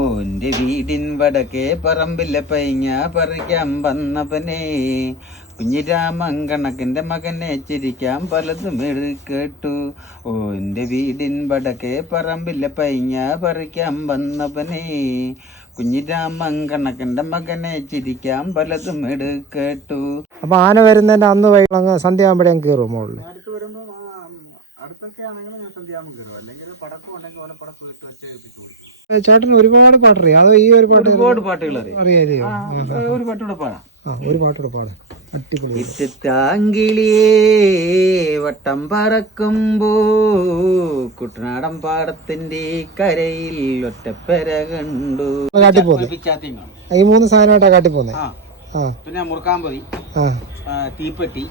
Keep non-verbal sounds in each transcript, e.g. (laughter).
ഓന്റെ വീടിൻ വടക്കേ പറമ്പിലെ പൈങ്ങ പറിക്കാൻ വന്നവനെ. കുഞ്ഞിരാമൻ കണക്കിന്റെ മകനെ ചിരിക്കാൻ പലതും കേട്ടു. ഓന്റെ വീടിൻ വടക്കേ പറമ്പിലെ പൈങ്ങ പറിക്കാൻ വന്നവനെ. കുഞ്ഞിരാമൻ കണക്കിന്റെ മകനെ ചിരിക്കാൻ പലതും കേട്ടു. അപ്പൊ ആന വരുന്നതിന്റെ അന്ന് വൈകുന്നേരം അങ്ങ് സന്ധ്യ ആകുമ്പോഴേ കയറും മുകളിൽ വരുമ്പോൾ അടുത്തൊക്കെ ആണെങ്കിലും ഞാൻ സന്ധ്യാമം കയറും. അല്ലെങ്കിൽ പടക്കം ഉണ്ടെങ്കിൽ ഓനെ പടക്കം ഇട്ട് വെച്ച് ഏൽപ്പിച്ച് കൊടുക്കും ചേട്ടൻ ഒരുപാട് പാട്ടറിയാം. അതോ ഈ ഒരു പാട്ട് ഒരുപാട് പാട്ടുകൾ അറിയാം. അറിയാലോ ഒരു പാട്ടൂടെ പാടാം. ഒരു പാട്ടോടെ പാടാം. അടിപൊളി. ഇത്താങ്കിളിയേ വട്ടം പറക്കുമ്പോ കുട്ടനാടൻ പാടത്തിന്റെ കരയിൽ ഒറ്റപ്പെര കണ്ടു. കാട്ടിപ്പോന്നെ? ഈ മൂന്ന് സാധനമായിട്ടാ കാട്ടിപ്പോന്നെ? ആ. ആ. പിന്നെ മുറുക്കാമ്പതി തീപ്പെട്ടി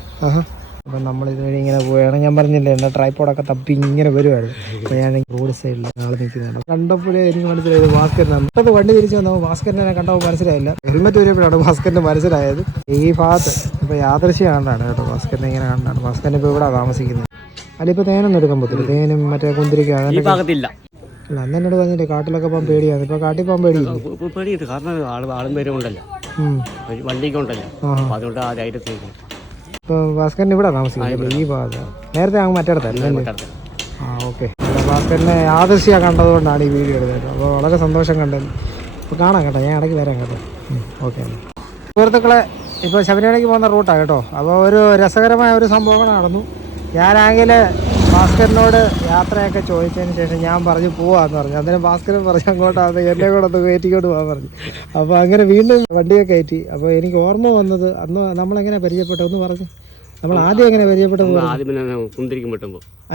അപ്പം നമ്മൾ ഇതുവഴി ഇങ്ങനെ പോവുകയാണ്. ഞാൻ പറഞ്ഞില്ലേ എന്റെ ട്രൈപ്പോഡൊക്കെ തപ്പി ഇങ്ങനെ വരുമായിരുന്നു അപ്പോൾ ഞാൻ റോഡ് സൈഡിൽ ആൾ നിൽക്കുന്നുണ്ട്. കണ്ടപ്പോഴേ എനിക്ക് മനസ്സിലായത് ഭാസ്കരനാണ്. പെട്ടെന്ന് വണ്ടി തിരിച്ചു വന്നപ്പോൾ ഭാസ്കരനെ കണ്ടപ്പോൾ മനസ്സിലായില്ല. ഹെൽമെറ്റ് വരുമ്പോഴാണ് ഭാസ്കരന് മനസ്സിലായത്. ഈ ഭാഗത്ത് ഇപ്പോൾ യാദൃശ്യം കണ്ടാണ് കേട്ടോ ഭാസ്കരനെ ഇങ്ങനെ കണ്ടാണ്. ഭാസ്കരൻ ഇപ്പോൾ ഇവിടെ താമസിക്കുന്നത്. അല്ല ഇപ്പോൾ തേനൊന്നും എടുക്കാൻ പറ്റില്ല തേനും മറ്റേ കുന്തിരിക്ക ഭാഗത്തില്ല. അല്ല അന്ന് എന്നോട് പറഞ്ഞില്ലേ കാട്ടിലൊക്കെ പോകാൻ പേടിയാണ്. ഇപ്പോൾ കാട്ടിൽ പോകാൻ പേടിയില്ല? ഇപ്പൊ പേടിയുണ്ട് കാരണം ആൾ പേരും ഉണ്ടല്ലോ. വണ്ടിക്കുണ്ടല്ലോ വണ്ടിയൊക്കെ ഉണ്ടല്ലോ. അതുകൊണ്ട് ആ ധൈര്യത്തിൽ ഇപ്പോൾ ഭാസ്കരൻ ഇവിടെ താമസിക്കുന്നത് ഈ ഭാഗത്ത്. നേരത്തെ ഞങ്ങൾ മറ്റേടത്തല്ലേ ആ ഓക്കെ. ഭാസ്കരനെ ആദർശിയാ കണ്ടതുകൊണ്ടാണ് ഈ വീഡിയോ എടുത്തത്. അപ്പോൾ വളരെ സന്തോഷം കണ്ടത് അപ്പോൾ കാണാം കേട്ടോ ഞാൻ ഇടയ്ക്ക് വരാം കേട്ടോ. ഓക്കെ. സുഹൃത്തുക്കളെ ഇപ്പോൾ ശബരിമലയ്ക്ക് പോകുന്ന റൂട്ടാണ് കേട്ടോ. അപ്പോൾ ഒരു രസകരമായ ഒരു സംഭവങ്ങൾ നടന്നു. ഞാനാണെങ്കിൽ ഭാസ്കരനോട് യാത്രയൊക്കെ ചോദിച്ചതിന് ശേഷം ഞാൻ പറഞ്ഞു പോവാന്ന് പറഞ്ഞു. അന്നേരം ഭാസ്കരൻ പറഞ്ഞു അങ്ങോട്ടാണ് എന്നെ കൂടെ ഒന്ന് കയറ്റിക്കൊണ്ട് പോകാൻ പറഞ്ഞു. അപ്പോൾ അങ്ങനെ വീണ്ടും വണ്ടിയെ കയറ്റി. അപ്പോൾ എനിക്ക് ഓർമ്മ വന്നത് അന്ന് നമ്മളെങ്ങനെ പരിചയപ്പെട്ടു ഒന്ന് പറഞ്ഞു. നമ്മൾ ആദ്യം എങ്ങനെ കുന്തിരിക്കും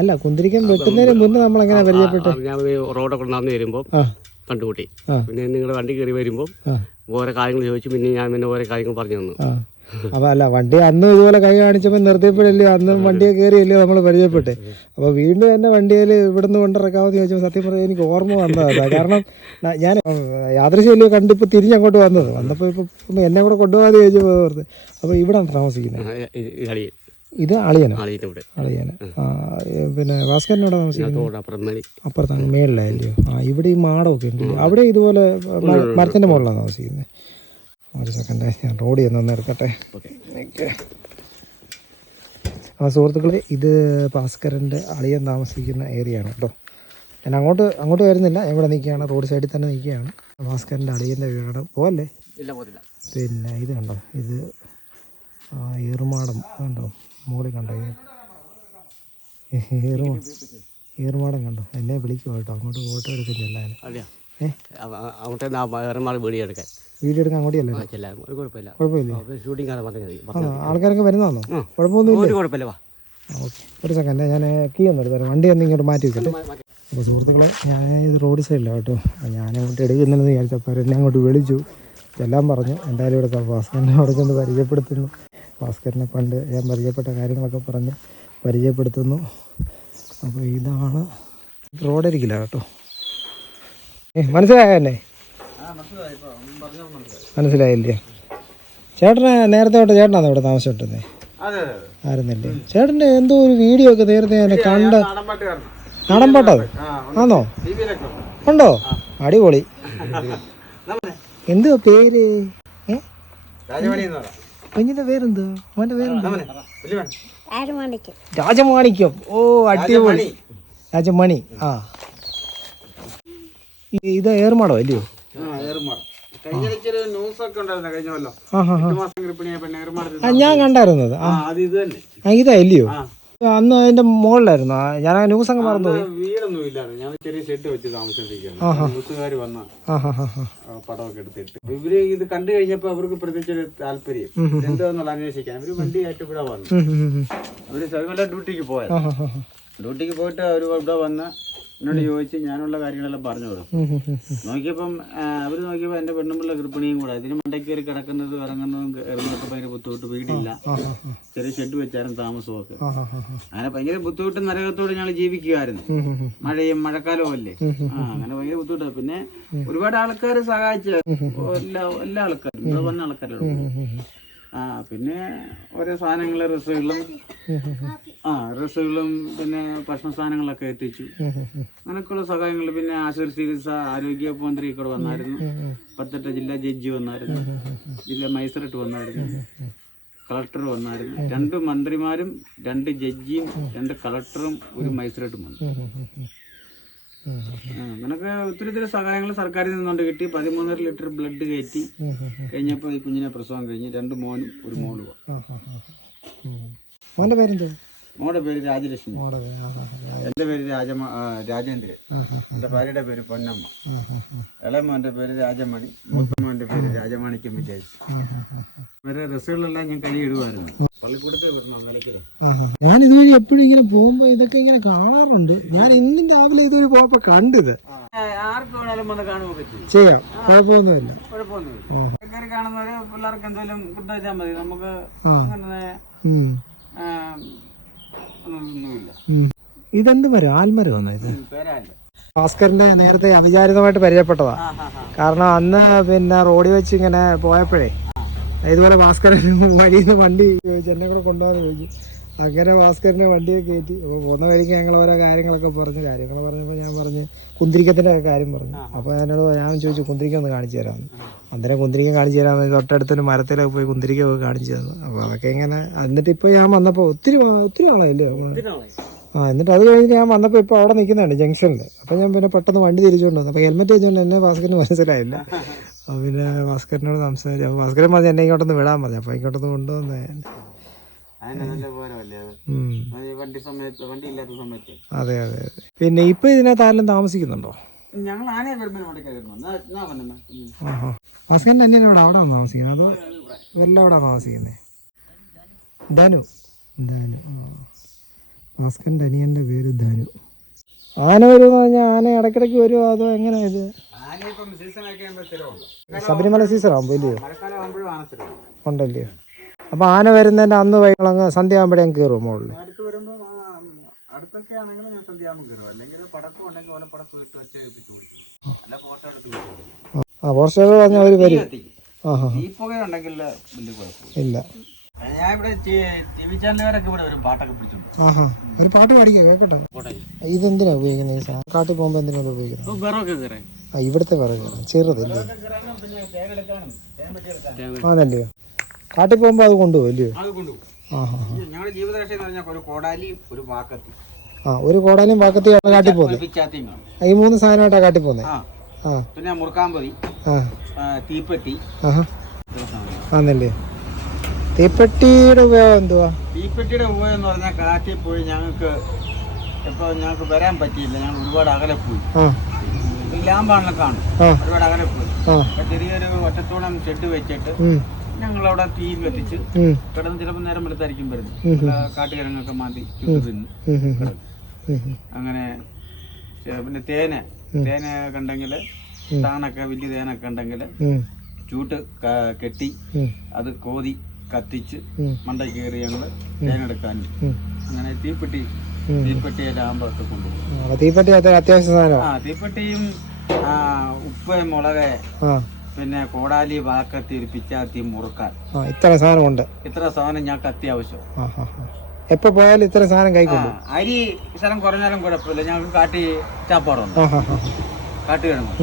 അല്ല കുന്തിരിക്കം വെട്ടുന്നതിന് മുന്നേ നമ്മൾ എങ്ങനെ പരിചയപ്പെട്ടു? ഞാൻ റോഡൊക്കെ നടന്നു വരുമ്പോൾ കണ്ടുകൂട്ടി പിന്നെ നിങ്ങളുടെ വണ്ടി കയറി വരുമ്പോൾ ഓരോ കാര്യങ്ങൾ ചോദിച്ചു പിന്നെ ഞാൻ പിന്നെ ഓരോ കാര്യങ്ങൾ പറഞ്ഞു തന്നു. അപ്പൊ അല്ല വണ്ടി അന്ന് ഇതുപോലെ കൈ കാണിച്ചപ്പോൾ നിർത്തിയപ്പോഴല്ലേ അന്ന് വണ്ടിയെ കയറിയല്ലേ നമ്മൾ പരിചയപ്പെട്ടെ. അപ്പൊ വീണ്ടും എന്നെ വണ്ടിയിൽ ഇവിടുന്ന് കൊണ്ടിറക്കാമെന്ന് ചോദിച്ചപ്പോൾ സത്യം പറഞ്ഞാൽ എനിക്ക് ഓർമ്മ വന്നതാണ് കാരണം ഞാൻ ഞാൻ കണ്ട് കണ്ടിപ്പോൾ തിരിഞ്ഞങ്ങോട്ട് വന്നത്. വന്നപ്പോൾ ഇപ്പം എന്നെ കൂടെ കൊണ്ടുപോകാതെ ചോദിച്ചപ്പോൾ ഓർത്ത്. അപ്പോൾ ഇവിടെ താമസിക്കുന്നത് ഇത് അളിയനോ? അളിയന. പിന്നെ ഭാസ്കരനോടെ താമസിക്കുന്നത് അപ്പുറത്താണ് മേളിലായല്ലോ ആ ഇവിടെ ഈ മാടമൊക്കെ ഉണ്ട് അവിടെ ഇതുപോലെ മരത്തിന്റെ മുകളിലാണ് താമസിക്കുന്നത് ഒരു സെക്കൻഡ് ഞാൻ റോഡ് ചെയ്യുന്ന എടുക്കട്ടെ? ഓക്കെ ആ സുഹൃത്തുക്കളെ ഇത് ഭാസ്കരന്റെ അളിയൻ താമസിക്കുന്ന ഏരിയ ആണ് കേട്ടോ. ഞാൻ അങ്ങോട്ട് അങ്ങോട്ട് വരുന്നില്ല. ഇവിടെ നിൽക്കുകയാണ്. റോഡ് സൈഡിൽ തന്നെ നിൽക്കുകയാണ്. ഭാസ്കരന്റെ അളിയന്റെ വീടാണ്. പോവല്ലേ? ഇല്ല പിന്നെ ഇത് കണ്ടോ? ഇത് ഏറുമാടം കണ്ടോ? മുകളിൽ കണ്ടോ? ഏറുമാ ഏറുമാടം കണ്ടോ? എന്നെ വിളിക്കുമോ കേട്ടോ. അങ്ങോട്ട് ഫോട്ടോ എടുക്കുന്നില്ല ഏഹ് അങ്ങോട്ട് ഏറുമാടം മാറി വീഡിയോ എടുക്കാൻ അങ്ങോട്ടല്ലേ കുഴപ്പമില്ല. ഷൂട്ടിംഗ് ആണ് പറഞ്ഞത് ആൾക്കാരൊക്കെ വരുന്നതാണോ. കുഴപ്പമൊന്നുമില്ല? കുഴപ്പമില്ല വാ. ഓക്കെ. ഒരു സെക്കൻഡ് ഞാൻ കീ ഒന്ന് എടുത്തരാം വണ്ടി ഒന്ന് ഇങ്ങോട്ട് മാറ്റി വെക്കട്ടെ. അപ്പോൾ സുഹൃത്തുക്കളെ ഞാൻ ഇത് റോഡ് സൈഡിലാണ് കേട്ടോ. ഞാൻ അങ്ങോട്ട് എടുക്കുന്നില്ലെന്ന് വിചാരിച്ചപ്പോൾ എന്നെ അങ്ങോട്ട് വിളിച്ചു. എല്ലാം പറഞ്ഞു. എന്തായാലും ഇവിടെ ഭാസ്കരനെ അവിടെ ചെന്ന് പരിചയപ്പെടുത്തുന്നു. ഭാസ്കരനെ പണ്ട് ഞാൻ പരിചയപ്പെട്ട കാര്യങ്ങളൊക്കെ പറഞ്ഞ് പരിചയപ്പെടുത്തുന്നു. അപ്പോൾ ഇതാണ് റോഡരികില്ല കേട്ടോ. ഏ മനസ്സിലായ എന്നെ? മനസ്സിലായില്ലേ? ചേട്ടനെ നേരത്തെ തൊട്ട് ചേട്ടനാണ് ഇവിടെ താമസം അതെ ആയിരുന്നല്ലേ? ചേട്ടന്റെ എന്തോ ഒരു വീഡിയോ ഒക്കെ നേരത്തെ ഞാൻ കണ്ട നാടൻപാട്ടുകാരൻ നാടൻ പാട്ടത് ആ ആണോ ഉണ്ടോ. അടിപൊളി. എന്തോ പേര്? കുഞ്ഞിന്റെ പേരെന്തോ മോന്റെ പേരെന്തോ രാജമാണിക്യം. ഓ അടിപൊളി. രാജമണി. ആ. ഇത് ഏർമാടോ അല്ലയോ? ഞാൻ കണ്ടായിരുന്നത്. ഇത് ഇല്ലയോ? അന്ന് അതിന്റെ മുകളിലായിരുന്നു. ഞാൻ ആ ന്യൂസ് അങ്ങ് മറന്നു വീടൊന്നും ഇല്ലായിരുന്നു. ഞാൻ ചെറിയ ഷെഡ് വെച്ച് താമസിച്ചിരിക്കുകയാണ്. ന്യൂസുകാർ വന്ന പടമൊക്കെ എടുത്തിട്ട്. ഇവർ ഇത് കണ്ടു കഴിഞ്ഞപ്പോ അവർക്ക് പ്രത്യേകിച്ച് ഒരു താല്പര്യം എന്താന്നുള്ള അന്വേഷിക്കാൻ. അവർ വണ്ടിയായിട്ട് ഇവിടെ വന്നു. അവർ ശബരിമല ഡ്യൂട്ടിക്ക് പോയത് ഡ്യൂട്ടിക്ക് പോയിട്ട് അവർ ഇവിടെ വന്ന് എന്നോട് ചോദിച്ച് ഞാനുള്ള കാര്യങ്ങളെല്ലാം പറഞ്ഞു കൊടുക്കും. നോക്കിയപ്പം അവർ നോക്കിയപ്പോൾ എന്റെ പെണ്ണുമ്പിള്ള ഗർഭിണിയും കൂടെ ഇതിന് മണ്ടയ്ക്ക് കയറി കിടക്കുന്നത് ഇറങ്ങുന്നതും ഇറങ്ങുന്നതൊക്കെ ഭയങ്കര ബുദ്ധിമുട്ട് വീടില്ല. ചെറിയ ഷെഡ് വെച്ചായിരുന്നു താമസമൊക്കെ. അങ്ങനെ ഭയങ്കര ബുദ്ധിമുട്ട് നരകത്തോടെ ഞങ്ങൾ ജീവിക്കുമായിരുന്നു. മഴയും മഴക്കാലവും അല്ലേ? ആ അങ്ങനെ ഭയങ്കര ബുദ്ധിമുട്ടാണ് പിന്നെ ഒരുപാട് ആൾക്കാർ സഹായിച്ചു എല്ലാ എല്ലാ ആൾക്കാരും. ഇവിടെ വന്ന ആൾക്കാരോട് ആ പിന്നെ ഓരോ സാധനങ്ങൾ ഡ്രസ്സുകളും ആ ഡ്രസ്സുകളും പിന്നെ ഭക്ഷണ സാധനങ്ങളൊക്കെ എത്തിച്ചു. അങ്ങനെയൊക്കെയുള്ള സഹായങ്ങൾ പിന്നെ ആശുപത്രി ചികിത്സ ആരോഗ്യ മന്ത്രി ഇവിടെ വന്നായിരുന്നു. പത്തട്ട ജില്ലാ ജഡ്ജി വന്നായിരുന്നു. ജില്ലാ മജിസ്ട്രേറ്റ് വന്നായിരുന്നു. കളക്ടർ വന്നായിരുന്നു. രണ്ട് മന്ത്രിമാരും രണ്ട് ജഡ്ജിയും രണ്ട് കളക്ടറും ഒരു മജിസ്ട്രേറ്റും വന്നു. അങ്ങനൊക്കെ ഒത്തിരി ഒത്തിരി സഹായങ്ങൾ സർക്കാരിൽ നിന്നുകൊണ്ട് കിട്ടി പതിമൂന്നര ലിറ്റർ ബ്ലഡ് കയറ്റി. കഴിഞ്ഞപ്പോൾ ഈ കുഞ്ഞിനെ പ്രസവം കഴിഞ്ഞ് രണ്ട് മോനും ഒരു മോളും. മോന്റെ പേരെന്തോ മോളുടെ പേര് രാജലക്ഷ്മി. എന്റെ പേര്. എന്റെ രാജമ രാജേന്ദ്രൻ. എന്റെ ഭാര്യയുടെ പേര് പൊന്നമ്മ. ഇളയമോന്റെ പേര് രാജമണി. മൂത്തമോന്റെ പേര് രാജമാണിക്യം വിജയിച്ചു ഇവരെ ഡ്രസ്സുകളെല്ലാം ഞാൻ പള്ളിക്കൂടത്തിൽ ഞാൻ ഇതുവഴി എപ്പോഴും ഇങ്ങനെ പോകുമ്പോ ഇതൊക്കെ ഇങ്ങനെ കാണാറുണ്ട്. ഞാൻ ഇന്നും രാവിലെ ഇതുവരെ പോയപ്പോ കണ്ടിത്. ആർക്ക് വേണേലും വന്ന് കാണുകയൊക്കെ ചെയ്യാം. കുഴപ്പമൊന്നുമില്ല. കുഴപ്പമൊന്നുമില്ല. കാണുന്നവര് പിള്ളേർക്ക് എന്തെങ്കിലും വെച്ചാൽ മതി. നമുക്ക് അങ്ങനെ ഇതെന്ത് മരം? ആൽമരം ഇത്? ഭാസ്കറിന്റെ നേരത്തെ അവിചാരിതമായിട്ട് പരിചയപ്പെട്ടതാ. കാരണം അന്ന് പിന്നെ റോഡിൽ വെച്ച് ഇങ്ങനെ പോയപ്പോഴേ ഇതുപോലെ ഭാസ്കരൻ വഴിയിൽ നിന്ന് വണ്ടി ചെന്നൈ കൂടെ കൊണ്ടുപോകാൻ ചോദിച്ചു. അങ്ങനെ ഭാസ്കരന്റെ വണ്ടിയെ കയറ്റി അപ്പോൾ പോകുന്ന വഴിക്ക് ഞങ്ങൾ ഓരോ കാര്യങ്ങളൊക്കെ പറഞ്ഞു. കാര്യങ്ങൾ പറഞ്ഞപ്പോൾ ഞാൻ പറഞ്ഞു കുന്തിരിക്കത്തിന്റെ കാര്യം പറഞ്ഞു. അപ്പോൾ എന്നോട് ഞാൻ ചോദിച്ചു കുന്തിരിക്കം ഒന്ന് കാണിച്ചു തരാമെന്ന് അന്നേരം കുന്തിരിക്കം കാണിച്ചു തരാമെന്ന് തൊട്ടടുത്തൊരു മരത്തിലൊക്കെ പോയി കുന്തിരിക്കം ഒക്കെ കാണിച്ചു തന്നു. അപ്പോൾ അതൊക്കെ ഇങ്ങനെ എന്നിട്ട് ഇപ്പോൾ ഞാൻ വന്നപ്പോൾ ഒത്തിരി ഒത്തിരി ആളായില്ലേ ആ എന്നിട്ട് അത് കഴിഞ്ഞ് ഞാൻ വന്നപ്പോൾ ഇപ്പോൾ അവിടെ നിൽക്കുന്നുണ്ട് ജംഗ്ഷനിൽ അപ്പോൾ ഞാൻ പിന്നെ പെട്ടെന്ന് വണ്ടി തിരിച്ചുകൊണ്ട് വന്നു അപ്പോൾ ഹെൽമെറ്റ് വെച്ചുകൊണ്ട് എന്നെ ഭാസ്കരന് മനസ്സിലായില്ല. അപ്പോൾ പിന്നെ ഭാസ്കരനോട് സംസാരിച്ചു. അപ്പോൾ ഭാസ്കരൻ പറഞ്ഞു എന്നെ ഇങ്ങോട്ടൊന്ന് വിടാൻ പറഞ്ഞു. അപ്പോൾ ഇങ്ങോട്ടൊന്ന് കൊണ്ടുവന്നേ. വണ്ടി സമയത്ത് വണ്ടി ഇല്ലാത്ത സമയത്ത്. അതെ അതെ അതെ. പിന്നെ ഇപ്പൊ ഇതിനകത്ത് ആരെല്ലാം താമസിക്കുന്നുണ്ടോ? ഞങ്ങൾ ആനയെ ഹസ്ബൻഡ് അവിടെ വന്നെ? ആഹാ. ഭാസ്കരന്റെ അന്യൻ ഇവിടെ അവിടെ താമസിക്കുന്നത്? അതോ ഇവരെല്ലാം അവിടെ താമസിക്കുന്നത് ധനു. ധനു. ഭാസ്കരന്റെ അനിയന്റെ പേര് ധനു. ആന വരുമെന്ന് പറഞ്ഞാൽ ആന ഇടക്കിടക്ക് വരുമോ അതോ എങ്ങനെയാ ഇത്? ശബരിമല സീസൺ ആകുമ്പോൾ ഇല്ലയോ? ഉണ്ടല്ലയോ? അപ്പോൾ ആന വരുന്നതിന്റെ അന്ന് വൈകിളങ്ങ് സന്ധ്യയാകുമ്പോഴേ അങ്ങ് കയറും. മുകളിൽ ആ പോർച്ചുഗൽ പറഞ്ഞാൽ അവർ വരും. ഇല്ല. ഒരു പാട്ട് പാടിക്കോ ഇതെന്തിനാ ഉപയോഗിക്കുന്നത് സാധനം കാട്ടിൽ പോകുമ്പോ എന്തിനാ ഉപയോഗിക്കുന്നത്? ആ ഇവിടുത്തെ വിറക്. ചെറുതല്ലേ? പിന്നെ കാട്ടിൽ പോകുമ്പോൾ അത് കൊണ്ടുപോകും അത് കൊണ്ടുപോകും. ആ ഹാ ഹാ ഞങ്ങളുടെ ജീവിതരക്ഷ എന്ന് പറഞ്ഞാൽ ഒരു കോടാലിയും ഒരു വാക്കത്തി. ആ ഒരു വാക്കത്തിയാണ് കാട്ടിൽ പോകുന്നത് ഈ മൂന്ന് സാധനമായിട്ടാണ് കാട്ടി പോകുന്നത് ആ. പിന്നെ മുറുക്കാമ്പതി തീപ്പെട്ടി. ആന്നല്ലേ? തീപ്പെട്ടിയുടെ ഉപയോഗം എന്തുവാ? തീപ്പെട്ടിയുടെ ഉപയോഗം എന്ന് പറഞ്ഞാൽ കാറ്റിൽ പോയി ഞങ്ങൾക്ക് ഇപ്പൊ ഞങ്ങൾക്ക് വരാൻ പറ്റിയില്ല. ഞങ്ങൾ ഒരുപാട് അകലെ പോയി. ലാമ്പാണല്ലോ കാണും. ഒരുപാട് അകലെ പോയി. ചെറിയൊരു ഒറ്റത്തോളം ഷെഡ് വെച്ചിട്ട് ഞങ്ങളവിടെ തീ കത്തിച്ച് കിടന്ന് ചിലപ്പോൾ നേരം വെളുത്തായിരിക്കും വരുന്നത്. കാട്ടുകിഴങ്ങൊക്കെ മാന്തി ചുട്ടു തിന്ന്. അങ്ങനെ പിന്നെ തേന. തേന കണ്ടെങ്കിൽ താണൊക്കെ വലിയ തേനൊക്കെ ഉണ്ടെങ്കിൽ ചൂട്ട് കെട്ടി അത് കോതി കത്തിച്ച് മണ്ട കയറി ഞങ്ങൾ തേനെടുക്കാൻ അങ്ങനെ തീപ്പെട്ടി ഉം. തീപ്പെട്ടിയെ ലാമ്പൊക്കെ കൊണ്ടുപോകും. തീപ്പെട്ടി അത്യാവശ്യം തീപ്പെട്ടിയും ഉപ്പ് മുളക് പിന്നെ കോടാലി വാക്കത്തി ഒരു പിച്ചാത്തി മുറുക്കാൻ. ഇത്ര ഇത്ര സാധനമുണ്ട്. ഇത്ര സാധനം ഞങ്ങൾക്ക് അത്യാവശ്യം. എപ്പോ പോയാലും ഇത്ര സാധനം കഴിക്കും കൈക്കൊള്ളു അരി സ്ഥലം കുറഞ്ഞാലും കുഴപ്പമില്ല. ഞങ്ങൾക്ക് കാട്ടി ചാപ്പാടുണ്ട്. കാട്ടി കിടന്നു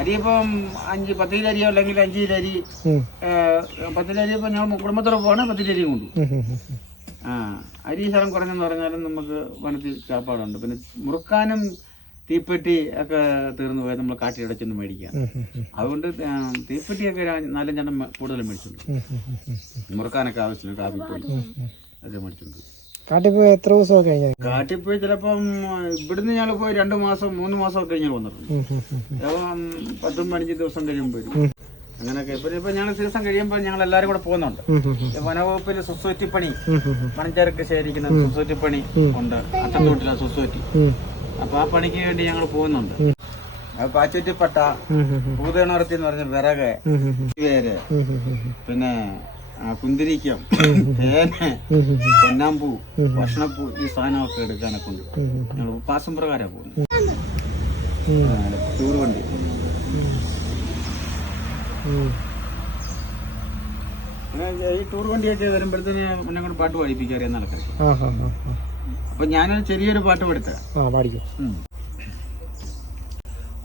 അരി ഇപ്പം അഞ്ച് പത്ത് കിലോ അരിയോ അല്ലെങ്കിൽ അഞ്ച് കിലോ അരി പത്ത് കിലോ അരി ഇപ്പൊ ഞങ്ങൾ കുടുംബത്തോടെ പോകണേ പത്ത് കിലോ അരി കൊണ്ടു. ആ അരി സ്ഥലം കുറഞ്ഞെന്ന് പറഞ്ഞാലും നമുക്ക് വനത്തിൽ ചാപ്പാടുണ്ട്. പിന്നെ മുറുക്കാനും തീപ്പെട്ടി ഒക്കെ തീർന്നു പോയാൽ നമ്മൾ കാട്ടിയടച്ചൊന്ന് മേടിക്കാം ഉം, ഉം, ഉം. അതുകൊണ്ട് തീപ്പെട്ടിയൊക്കെ നാലഞ്ച് നാലഞ്ചെണ്ണം കൂടുതൽ മേടിച്ചിട്ടുണ്ട്. മുറുക്കാനൊക്കെ ആവശ്യത്തിന് കാപ്പിപ്പൊടി. ഒക്കെ മേടിച്ചിട്ടുണ്ട് കാട്ടിൽ പോയി എത്ര ദിവസമൊക്കെ കഴിഞ്ഞാൽ കാട്ടിൽ പോയി ചിലപ്പം ഇവിടുന്ന് ഞങ്ങൾ പോയി രണ്ട് മാസം മൂന്ന് മാസം ഒക്കെ കഴിഞ്ഞ് വന്നിട്ടുണ്ട്. ചിലപ്പം പത്തും പതിനഞ്ച് ദിവസം കഴിയുമ്പോൾ വരും. അങ്ങനെയൊക്കെ. ഇപ്പൊ ഇപ്പൊ ഞങ്ങൾ സീസൺ കഴിയുമ്പോൾ ഞങ്ങൾ എല്ലാവരും കൂടെ പോകുന്നുണ്ട്. വനവകുപ്പിൽ സൊസൈറ്റി പണി. പണിച്ചരക്ക് ശേഖരിക്കുന്ന സൊസൈറ്റി പണി ഉണ്ട്. അട്ടത്തോട്ടിലെ സൊസൈറ്റി. അപ്പൊ ആ പണിക്ക് വേണ്ടി ഞങ്ങൾ പോകുന്നുണ്ട്. പാച്ചുറ്റിപ്പട്ട പൂതണർത്തി. എന്ന് പറഞ്ഞ വിറക് ഉം. പിന്നെ കുന്തിരിക്കം തേന് പൊന്നാമ്പൂ ഭക്ഷണപ്പൂ ഈ സാധനമൊക്കെ എടുക്കാനൊക്കെ ഉണ്ട്. ഞങ്ങൾ ഉപാസം പ്രകാരം പോകുന്നു ടൂർ വണ്ടി. ഈ ടൂർ വണ്ടിയായിട്ട് വരുമ്പോഴത്തേന് എന്നെ കൊണ്ട് പാട്ട് പഠിപ്പിക്കാൻ അറിയാൻ അപ്പൊ ഞാനൊരു ചെറിയൊരു പാട്ട് പഠിത്തരാം ആ പാടിക്കോ.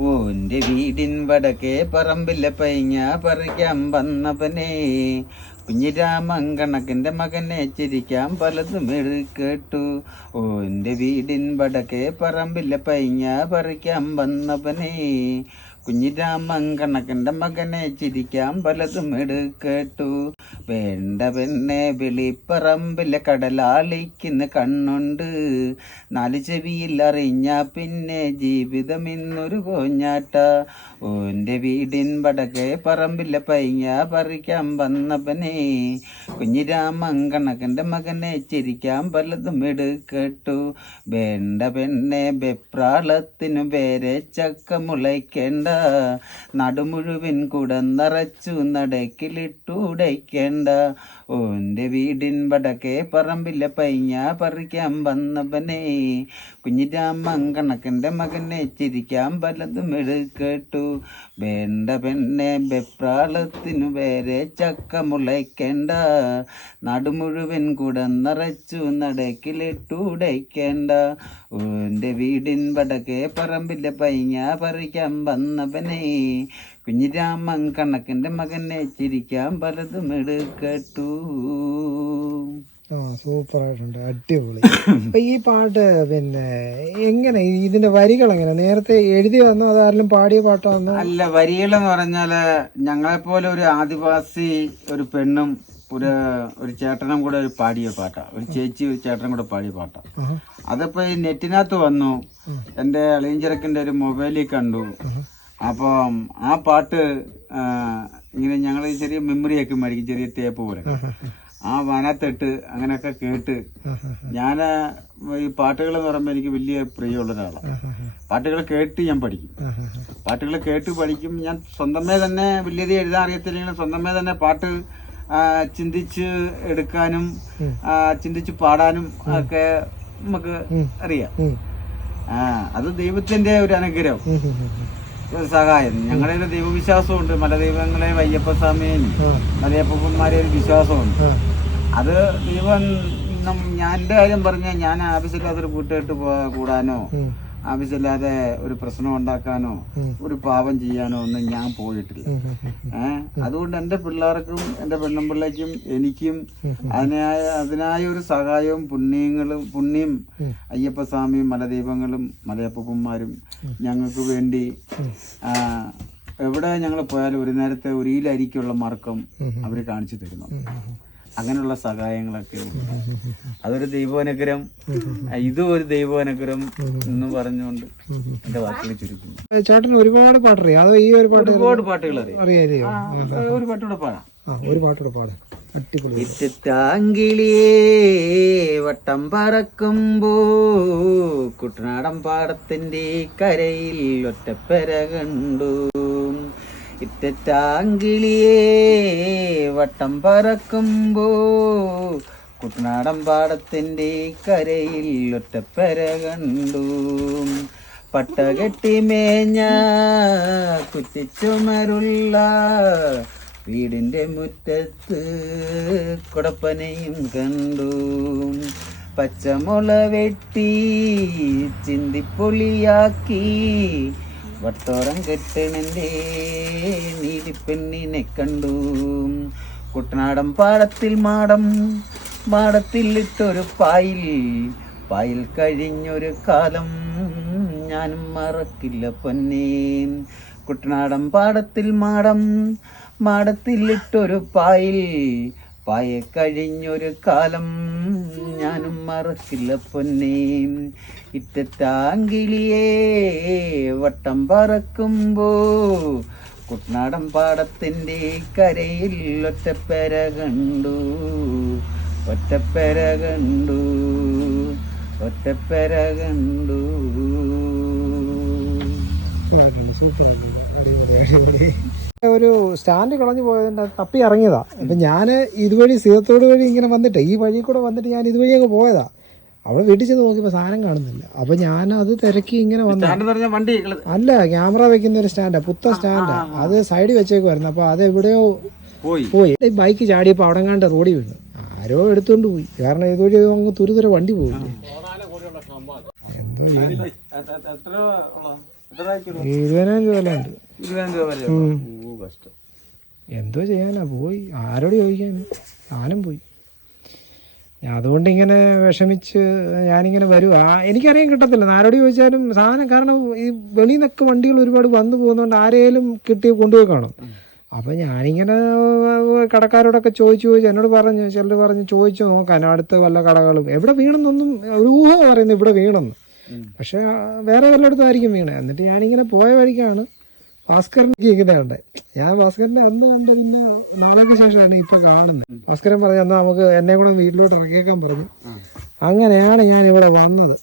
ഓന്റെ വീടിൻ വടക്കേ പറമ്പിലെ പൈഞ്ഞ പറിക്കാൻ വന്നവനെ. കുഞ്ഞിരാമം കണക്കിന്റെ മകനെ ചിരിക്കാൻ പലതും കേട്ടു. ഓന്റെ വീടിൻ വടക്കേ പറമ്പിലെ പൈഞ്ഞ പറിക്കാൻ വന്നവനെ. കുഞ്ഞിരാമൻ കണക്കിന്റെ മകനെ ചിരിക്കാൻ പലതും കേട്ടു. വേണ്ട പെണ്ണെ വെളിപ്പറമ്പിലെ കടലാളിക്കുന്ന കണ്ണുണ്ട്. നാല് ചെവിയിൽ അറിഞ്ഞ പിന്നെ ജീവിതം ഇന്നൊരു കോഞ്ഞാട്ട. ഓന്റെ വീടിൻ വടകെ പറമ്പില്ല പയ്യ പറിക്കാൻ വന്നപ്പനെ കുഞ്ഞിരാമൻ കണക്കന്റെ മകനെ ചിരിക്കാൻ പലതും എടുക്കട്ടു. വേണ്ട പെണ്ണെ വെപ്രാളത്തിനു പേരെ ചക്ക മുളയ്ക്കേണ്ട നടുമുഴുവൻ കൂടെ നിറച്ചു നടക്കിലിട്ടുടയ്ക്കേണ്ട ഓന്റെ വീടിൻ വടക്കേ പറമ്പില്ല പയ്യ പറിക്കാൻ വന്നവനെ. കുഞ്ഞിരാമൻ കണക്കന്റെ മകനെ ചിരിക്കാൻ പലതും എടുക്കട്ടു. വേണ്ട പെണ്ണെ വെപ്രാളത്തിനു വേറെ ചക്ക മുളയ്ക്കേണ്ട നടുമുഴുവൻ കൂടെ നിറച്ചു നടക്കിലിട്ടുടയ്ക്കേണ്ട ഓന്റെ വീടിൻ വടക്കേ പറമ്പിലെ പയ്യ പറിക്കാൻ വന്നവനെ. കുഞ്ഞിരാമൻ കണക്കിന്റെ മകനെ ചിരിക്കാൻ പലതും എടുക്കട്ടു. ആ സൂപ്പർ ആയിട്ടുണ്ട് അടിപൊളി. അപ്പൊ ഈ പാട്ട് പിന്നെ എങ്ങനെ? ഇതിന്റെ വരികൾ എങ്ങനെ? നേരത്തെ എഴുതി വന്നോ? അതാരെങ്കിലും പാടിയ പാട്ടാണോ അല്ല വരികൾ എന്ന് പറഞ്ഞാൽ ഞങ്ങളെപ്പോലെ ഒരു ആദിവാസി ഒരു പെണ്ണും ഒരു ഒരു ചേട്ടനും കൂടെ ഒരു പാടിയ പാട്ടാ. ഒരു ചേച്ചി ഒരു ചേട്ടനും കൂടെ പാടിയ പാട്ടാ. അതപ്പോ അതിപ്പോ ഈ നെറ്റിനകത്ത് വന്നു. എന്റെ അളിയഞ്ചിറക്കിന്റെ ഒരു മൊബൈലിൽ കണ്ടു. അപ്പം ആ പാട്ട് ഇങ്ങനെ ഞങ്ങൾ ചെറിയ മെമ്മറിയൊക്കെ മേടിക്കും ചെറിയ ടേപ്പ് പോലെ. ആ വനത്തെട്ട് അങ്ങനെയൊക്കെ കേട്ട് ഞാൻ ഈ പാട്ടുകൾ എന്ന് പറയുമ്പോൾ എനിക്ക് വലിയ പ്രിയമുള്ള ഒരാളാണ് പാട്ടുകൾ കേട്ട് ഞാൻ പഠിക്കും. പാട്ടുകൾ കേട്ട് പഠിക്കും. ഞാൻ സ്വന്തമേ തന്നെ വലിയത് എഴുതാൻ അറിയത്തില്ലെങ്കിലും സ്വന്തമേ തന്നെ പാട്ട് ചിന്തിച്ച് എടുക്കാനും ചിന്തിച്ച് പാടാനും ഒക്കെ നമുക്ക് അറിയാം. ആ അത് ദൈവത്തിന്റെ ഒരു അനുഗ്രഹം. സഹായം. ഞങ്ങളുടെ ഒരു ദൈവവിശ്വാസമുണ്ട്. മലദൈവങ്ങളെ വയ്യപ്പസ്വാമിയും സ്വാമിയും മലയപ്പന്മാരെ ഒരു വിശ്വാസമുണ്ട്. അത് ദൈവം ഞാൻ എന്റെ കാര്യം പറഞ്ഞാൽ ഞാൻ ആവശ്യമില്ലാത്തൊരു കൂട്ടുകെട്ട് പോ കൂടാനോ? ആവശ്യമില്ലാതെ ഒരു പ്രശ്നം ഉണ്ടാക്കാനോ ഒരു പാപം ചെയ്യാനോ ഒന്നും ഞാൻ പോയിട്ടില്ല. ഏഹ്? അതുകൊണ്ട് എന്റെ പിള്ളേർക്കും എന്റെ പെണ്ണുപിള്ളയ്ക്കും എനിക്കും അതിനായ അതിനായ ഒരു സഹായവും പുണ്യങ്ങളും പുണ്യം. അയ്യപ്പസ്വാമിയും മലദീപങ്ങളും മലയപ്പന്മാരും ഞങ്ങൾക്ക് വേണ്ടി ആ, എവിടെ ഞങ്ങൾ പോയാലും ഒരു നേരത്തെ ഒരു ഈലരിക്കുള്ള മാർക്കം അവർ കാണിച്ചു തരുന്നു. അങ്ങനെയുള്ള സഹായങ്ങളൊക്കെ. അതൊരു ദൈവാനുഗ്രഹം ഇതും ഒരു ദൈവാനുഗ്രഹം എന്ന് പറഞ്ഞുകൊണ്ട് എന്റെ വാക്കുകൾ ചുരുക്കുന്നു. ചേട്ടൻ ഒരുപാട് പാട്ടറിയാം അതോ ഈ ഒരു പാട്ട് ഒരുപാട് പാട്ടുകൾ അറിയാം. ഒരു പാട്ടുകൂടെ പാടാം. ഒരു പാട്ടുകൂടെ പാട്. വട്ടം പറക്കുമ്പോ കുട്ടനാടൻ പാടത്തിന്റെ കരയിൽ ഒറ്റപ്പെര കണ്ടു. ഇറ്റാങ്കിളിയേ വട്ടം പറക്കുമ്പോ കുട്ടനാടൻ പാടത്തിന്റെ കരയിൽ ഒറ്റപ്പെര കണ്ടു. പട്ടകെട്ടി മേഞ്ഞ കുറ്റിച്ചുമരുള്ള വീടിന്റെ മുറ്റത്ത് കുടപ്പനയും കണ്ടു. പച്ചമുള വെട്ടി ചിന്തിപ്പൊളിയാക്കി വട്ടോറം കെട്ടണന്റെ നീലിപ്പെണ്ണിനെ കണ്ടു. കുട്ടനാടൻ പാടത്തിൽ മാടം മാടത്തിൽ ഇട്ടൊരു പായിൽ. പായിൽ കഴിഞ്ഞൊരു കാലം ഞാനും മറക്കില്ല പൊന്നേ. കുട്ടനാടൻ പാടത്തിൽ മാടം മാടത്തിലിട്ടൊരു പായിൽ. പായ കഴിഞ്ഞൊരു കാലം ഞാനും മറക്കില്ല പൊന്നേ. ഇത്തത്താങ്കിളിയേ വട്ടം പറക്കുമ്പോ കുട്ടനാടൻ പാടത്തിന്റെ കരയിൽ ഒറ്റപ്പെര കണ്ടു. ഒറ്റപ്പെര കണ്ടു. ഒറ്റപ്പെര കണ്ടു. അടിപൊളി, അടിപൊളി. ഒരു സ്റ്റാൻഡ് കളഞ്ഞു പോയതിന്റെ തപ്പി ഇറങ്ങിയതാ. അപ്പൊ ഞാൻ ഇതുവഴി സീതത്തോട് വഴി ഇങ്ങനെ വന്നിട്ട് ഈ വഴി കൂടെ വന്നിട്ട് ഞാൻ ഇതുവഴി അങ്ങ് പോയതാ. അവിടെ വീട്ടിൽ ചെന്ന് നോക്കിയപ്പോൾ സാധനം കാണുന്നില്ല. അപ്പൊ ഞാൻ അത് തിരക്കി ഇങ്ങനെ വന്നു. വണ്ടി അല്ല ക്യാമറ വെക്കുന്ന ഒരു സ്റ്റാൻഡാ പുത്ത സ്റ്റാൻഡാ. അത് സൈഡിൽ വെച്ചേക്കുമായിരുന്നു അപ്പൊ അത് എവിടെയോ പോയി. ബൈക്ക് ചാടിയപ്പോൾ അവിടെ കണ്ട് റോഡി വീണു. ആരോ എടുത്തുകൊണ്ട് പോയി. കാരണം ഇതുവഴി അങ്ങ് തുരുതുര വണ്ടി പോയി. എന്തോ ഇരുപതിനായിരം രൂപ വിലയുണ്ട് ഉണ്ട്. എന്തോ ചെയ്യാനാ പോയി. ആരോട് ചോദിക്കാൻ? സാധനം പോയി. അതുകൊണ്ട് ഇങ്ങനെ വിഷമിച്ച് ഞാനിങ്ങനെ വരും ആ എനിക്കറിയാൻ കിട്ടത്തില്ല. ആരോട് ചോദിച്ചാലും സാധനം കാരണം ഈ വെളിയിൽ നിന്നൊക്കെ വണ്ടികൾ ഒരുപാട് വന്നു പോകുന്നതുകൊണ്ട് ആരെയും കിട്ടി കൊണ്ടുപോയി കാണും. അപ്പം ഞാനിങ്ങനെ കടക്കാരോടൊക്കെ ചോദിച്ചു ചോദിച്ചു എന്നോട് പറഞ്ഞു ചിലർ പറഞ്ഞു ചോദിച്ചു നോക്കാൻ അടുത്ത വല്ല കടകളും. എവിടെ വീണെന്നൊന്നും ഒരു ഊഹം പറയുന്നത് ഇവിടെ വീണെന്ന്. പക്ഷെ വേറെ വല്ലയിടത്തും ആയിരിക്കും വീണേ. എന്നിട്ട് ഞാനിങ്ങനെ പോയ വഴിക്കാണ് ഭാസ്കരനെ ഇരിക്കുന്നത് ഞാൻ ഭാസ്കരനെ അന്ന് കണ്ട പിന്നെ നാളേക്ക് ശേഷമാണ് ഇപ്പൊ കാണുന്നത്. ഭാസ്കരൻ പറഞ്ഞു എന്നാ നമുക്ക് എന്നെ കൂടെ വീട്ടിലോട്ട് ഇറക്കിയേക്കാൻ പറഞ്ഞു. അങ്ങനെയാണ് ഞാൻ ഇവിടെ വന്നത്.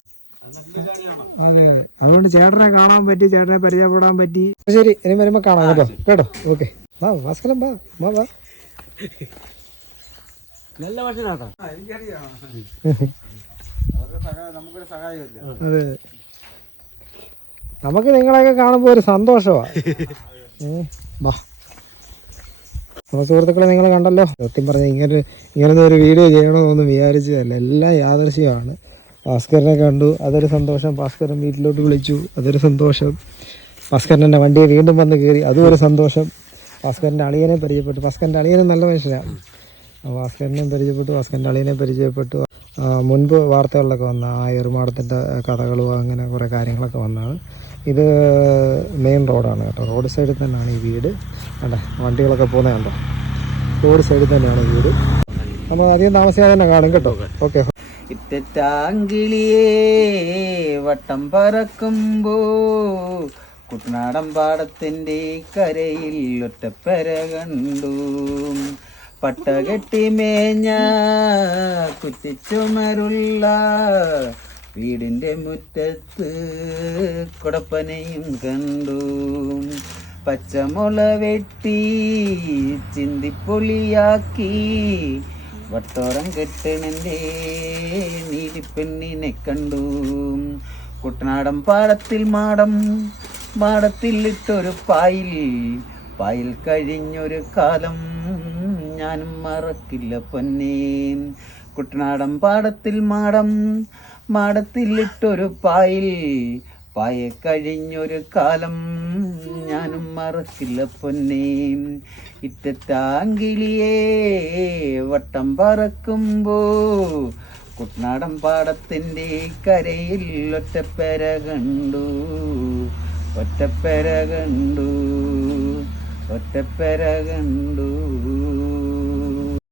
അതെ അതെ. അതുകൊണ്ട് ചേട്ടനെ കാണാൻ പറ്റി ചേട്ടനെ പരിചയപ്പെടാൻ പറ്റി. ശരി ഇനി വരുമ്പോ കാണാം കേട്ടോ. കേട്ടോ? ഓക്കെ. വാ ഭാസ്കരൻ വാ വാ വാ. നല്ല ഭക്ഷണം (laughs) അതെ. നമുക്ക് നിങ്ങളെയൊക്കെ കാണുമ്പോൾ ഒരു സന്തോഷമാണ് (laughs) അപ്പോൾ സുഹൃത്തുക്കളെ നിങ്ങൾ കണ്ടല്ലോ? സത്യം പറഞ്ഞ ഇങ്ങനെ ഇങ്ങനെ ഒരു വീഡിയോ ചെയ്യണമെന്നൊന്നും വിചാരിച്ചതല്ല. എല്ലാം യാദൃശ്യമാണ് ഭാസ്കരനെ കണ്ടു. അതൊരു സന്തോഷം. ഭാസ്കരൻ വീട്ടിലോട്ട് വിളിച്ചു. അതൊരു സന്തോഷം. ഭാസ്കരൻ എന്റെ വണ്ടിയെ വീണ്ടും വന്ന് കയറി. അതും ഒരു സന്തോഷം. ഭാസ്കരന്റെ അളിയനെ പരിചയപ്പെട്ടു. ഭാസ്കരന്റെ അളിയനും നല്ല മനുഷ്യനാണ് ഭാസ്കരനെ ഭാസ്കരനെയും പരിചയപ്പെട്ടു. ഭാസ്കരന്റെ അളിയനെ പരിചയപ്പെട്ടു. മുൻപ് വാർത്തകളിലൊക്കെ വന്ന ആ എറുമാടത്തിന്റെ കഥകളും അങ്ങനെ കുറേ കാര്യങ്ങളൊക്കെ വന്നതാണ് ഇത് മെയിൻ റോഡാണ് കേട്ടോ. റോഡ് സൈഡിൽ തന്നെയാണ് ഈ വീട്. കണ്ടേ? വണ്ടികളൊക്കെ പോകുന്നത് കണ്ടോ? റോഡ് സൈഡിൽ തന്നെയാണ് വീട്. നമ്മൾ അധികം താമസിക്കാതെ തന്നെ കാണും കേട്ടോ. ഓക്കെ ഇറ്റാങ്കിളിയേ വട്ടം പറക്കുമ്പോ കുട്ടനാടൻ പാടത്തിന്റെ കരയിൽ ഒറ്റപ്പെര കണ്ടു. പട്ടകെട്ടി മേഞ്ഞ കുത്തിച്ചുമരുള്ള വീടിന്റെ മുറ്റത്ത് കുടപ്പനയും കണ്ടു. പച്ചമുള വെട്ടി ചിന്തിപ്പൊളിയാക്കി വട്ടോറം കെട്ടണന്റെ നീലിപ്പെണ്ണിനെ കണ്ടു. കുട്ടനാടൻ പാടത്തിൽ മാടം മാടത്തിൽ ഇട്ടൊരു പായിൽ പായിൽ കഴിഞ്ഞൊരു കാലം ഞാനും മറക്കില്ല പൊന്നേൻ കുട്ടനാടൻ പാടത്തിൽ മാടം മാടത്തിൽ ഇട്ടൊരു പായിൽ പായ കഴിഞ്ഞൊരു കാലം. ഞാനും മറക്കില്ല പൊന്നേ. ഇറ്റത്താങ്കിളിയേ വട്ടം പറക്കുമ്പോ കുട്ടനാടൻ പാടത്തിന്റെ കരയിൽ ഒറ്റപ്പെര കണ്ടു ഒറ്റപ്പെര കണ്ടു ഒറ്റപ്പെര കണ്ടു.